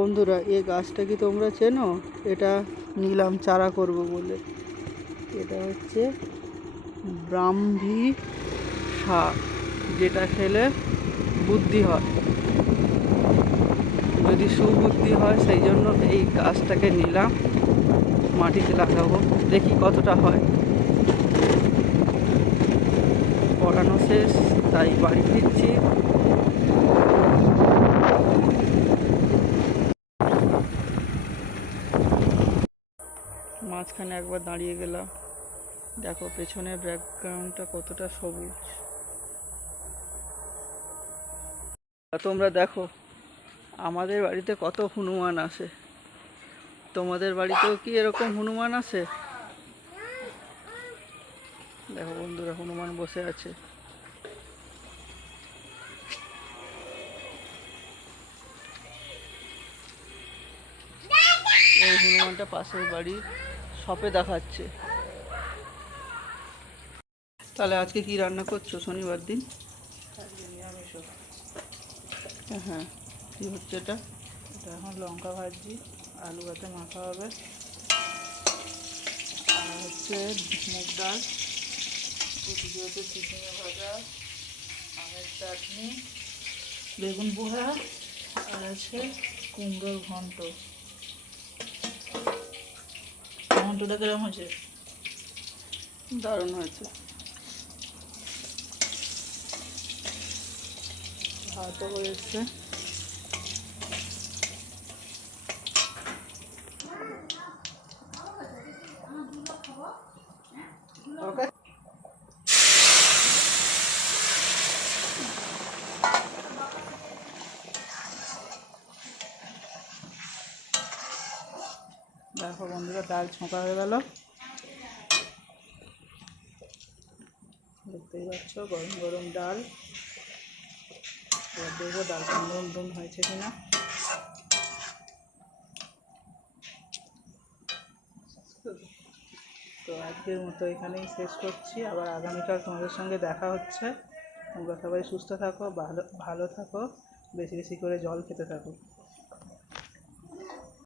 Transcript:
বন্ধুরা এই গাছটা কি তোমরা চেনো? এটা নিলাম, চারা করব বলে। এটা হচ্ছে ব্রাহ্মী শাক, যেটা খেলে বুদ্ধি হয়। যদি সুবুদ্ধি হয়, সেই জন্য এই গাছটাকে নিলাম, মাটিতে লাগাবো। দেখি কতটা হয়। পড়ানো শেষ, তাই বাড়ি ফিরছি। মাঝখানে একবার দাঁড়িয়ে গেলাম। দেখো, পেছনের ব্যাকগ্রাউন্ডটা কতটা সবুজ। তোমরা দেখো, আমাদের বাড়িতে কত হনুমান আসে। তোমাদের বাড়িতেও কি এরকম হনুমান আছে দেখো বন্ধুরা, হনুমান বসে আছে। এই হনুমানটা পাশের বাড়ি শপে দেখাচ্ছে। তাহলে আজকে কি রান্না করছ? শনিবার দিন? হ্যাঁ কি হচ্ছে এটা? এটা এখন লঙ্কা ভাজি আলু ভাতে মাখা হবে। আর হচ্ছে মুগ ডাল। হচ্ছে চিচিঙে ভাজা আমের চাটনি বেগুন পোহা আর আছে কুমড়োর ঘন্ট। ঘন্টটা কেরম হয়েছে? দারুণ হয়েছে। ভাতও হয়েছে। ওকে। দেখো বন্ধুরা, ডাল ছোঁকা হয়ে গেল। দেখতেই পাচ্ছ, গরম গরম ডাল। এবার দেখব ডালটা নরম দম হয়েছে কিনা। তো আজকের মতো এখানেই শেষ করছি। আবার আগামীকাল তোমাদের সঙ্গে দেখা হচ্ছে। তোমরা সবাই সুস্থ থাকো, ভালো ভালো থাকো, বেশি বেশি করে জল খেতে থাকো।